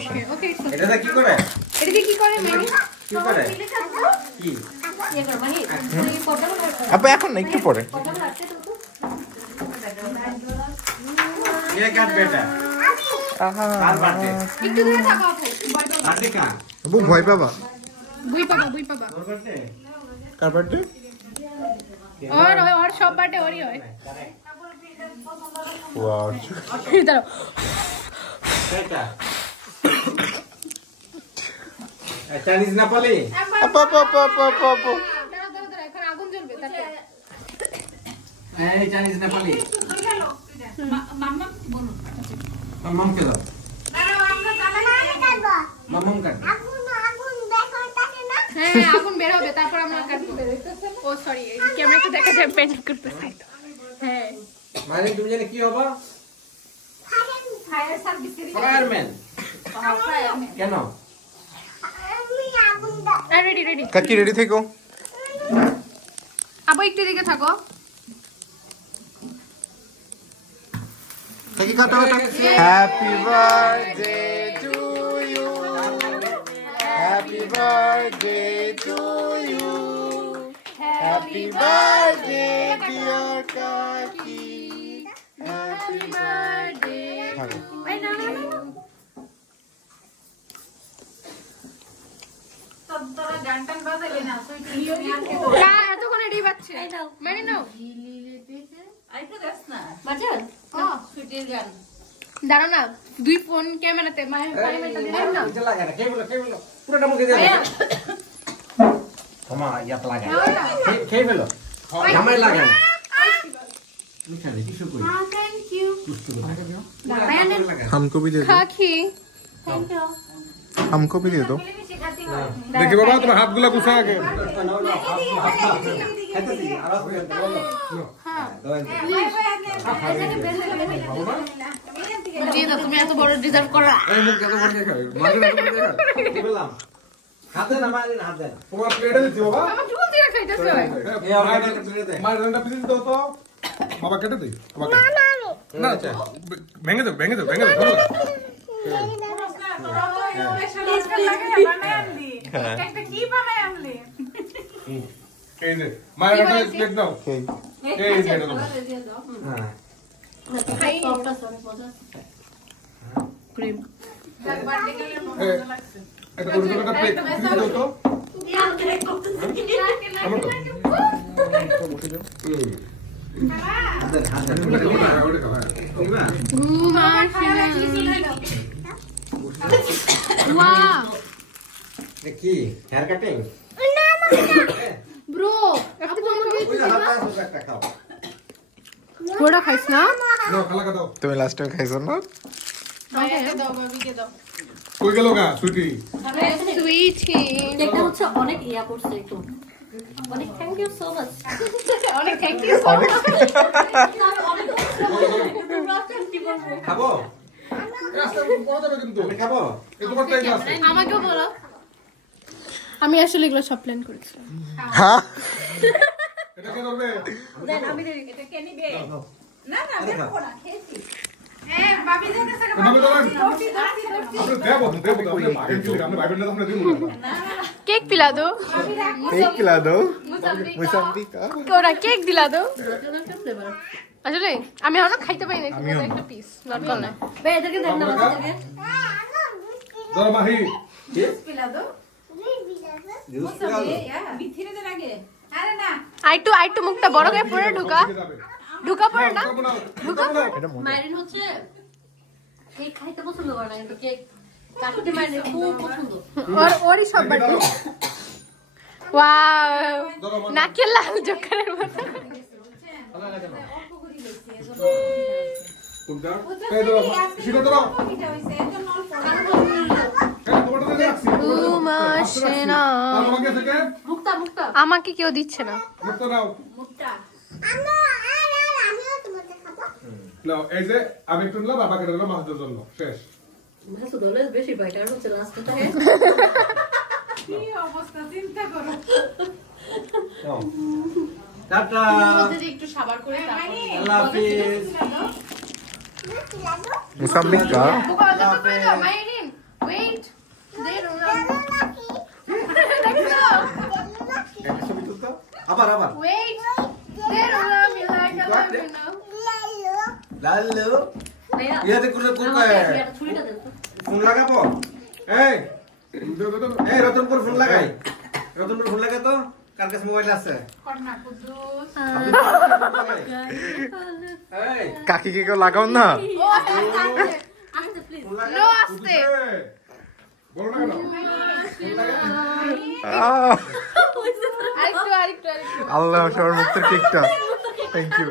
সমস্যা নেই। এটা কি করে? এটাকে কি করে মানে? কি করে? কি? আপু এখন না, একটু পরে। কে কাটবে এটা? কার বাড়ি? একটু দূরে থাকো আপু। বাড়ি কা? আপু ভয় পাবা। বুই পাবা। তোর বাড়ি? কার বার্থডে? और সব বাটে ওরই হয়। ওয়াও। দাঁড়াও। এটা চাইনিজ নেপালি? আপু দাঁড়াও, এখন আগুন জ্বলবে তাতে। এই চাইনিজ নেপালি। মাম্মাম কে দাও? মাম্মাম কাট। হ্যাঁ, আগুন বের হবে তারপর আমরা কাটবো। ও সরি, ক্যামেরাতে দেখা যায় পেন্ট করতেছি। হ্যাঁ। মানে তুমি জানি কি হবে? ফায়ার সার্ভিস এর ফায়ারম্যান। কেন? রেডি। কাকি রেডি থেকো। আপু একটু দিকে থাকো। কাকি কাটো। Happy birthday to you, happy birthday to you, happy birthday dear কাকি, হ্যাপি বার্থডে। এতক্ষণ রেডি বাজছে মানে নাও। দাঁড়াও না, দুই ফোন ক্যামেরাতে মায়ের না। এটা লাগা না, কে বলো? পুরোটা মুখে দিয়ে দাও। তোমার ইয়াত লাগা। কে বলো? জামাই লাগা না। মিঠা দে কিছু কই। Thank you. हमको भी दे दो, খাকি हमको भी दे दो। देखिए बाबा तुम्हारे हाथ गुला गुस्सा आ गए। দিয়ে দাও, তুমি এত বড় ডিজার্ভ করা। এই মুখ কত বড় দেখাবে? মাঝে কি বললাম? হাতে না মারি না হাতে। तुम्हारा प्लेट है दीजिए बाबा। আমার চুল দিয়ে খাইতেছ। এই আমার একটা প্লেট দে। मार डंडा पीस दो तो बाबा केटे दे। बाबा ना अच्छा महंगे दो बोलो। এই যে মায়ের একটা প্লেট দাও। এই যে দাও। হ্যাঁ। ক্রিম এটা করে একটা প্লেট দাও তো। আমার তো। কি হেয়ার কাটিং? ব্রো আপনি তো আমাকে ওই হাতে আছে একটা খাও। বড়া খাইছ না? দাও খালা দাও। তুমি লাস্ট টাইম খাইছো না? ভাইয়াকে দাও, ভাবিকে দাও। কই গেল গা সুইটি? সুইটি এটা হচ্ছে অনেক ইয়া করছে একটু। অনেক থ্যাংক ইউ সো মাচ। অনেক থ্যাংক ইউ সো মাচ। খাবো? রাস্তা বড় যাবে কিন্তু। আমি খাবো? এই তোমার টাইম আছে। আমাকেও বলো। আমি আসলে এগুলো সব প্ল্যান করেছি। হ্যাঁ এটা কে করবে? দেন আমি এটা কে নিবে? না দেবো না, খেয়েছি। ভাবি যাইতেছে না। আপনি দেবো আপনি ভাই দিলে আপনি ভাই বোন আমরা দিব না। কেক পিলা দো। एक खिला दो मुसम्बी का। ওরা কেক দিলা দো। আসলে আমি এখনো খাইতে পারি না, একটা পিস নট করলে। বে এদেরকে দেন না আমাদেরকে। ধরো মাহি আইটু মুখটা বড় করে পরে ঢুকা পড়ে না। মাইরিন হচ্ছে কেক খাইতে পছন্দ করে না, কিন্তু কেক কাকুটি মাইরিন খুব পছন্দ। ওরই সব বার্থডে। ওয়াও, নাকের লাল জোকারের মতো। এই ধরো শিখো ধরো। আমাকে কেউ দিচ্ছে না। এই যে আমি একটু নিলাম, বাবাকে দিলাম মাছদের জন্য। শেষ। বেশি পাই কারণ হচ্ছে লাস্টটা কি অবস্থা চিন্তা করো। টাটা। একটু সাবার করে আল্লাহ হাফেজ। मुसम्बी का। মাইরিন ওয়েট। আবার Wait. They don't love me like I love you now. Lallu ভাইয়া ইয়াতে কোন কোন আমাকে একটা ছুরিটা দেন তো। ফোন লাগাবো এই রতনপুর ফোন লাগাই রতনপুর ফোন লাগা তো কার কাছে মোবাইল আছে Corna Kudus. এই কাকি কি কেউ লাগাও না Oh, aste. আসতে প্লিজ ফোন লাগা No, aste. বলো না কেন আহ, Arektu. আল্লাহ সবার মুক্তের কেকটা থ্যাংক ইউ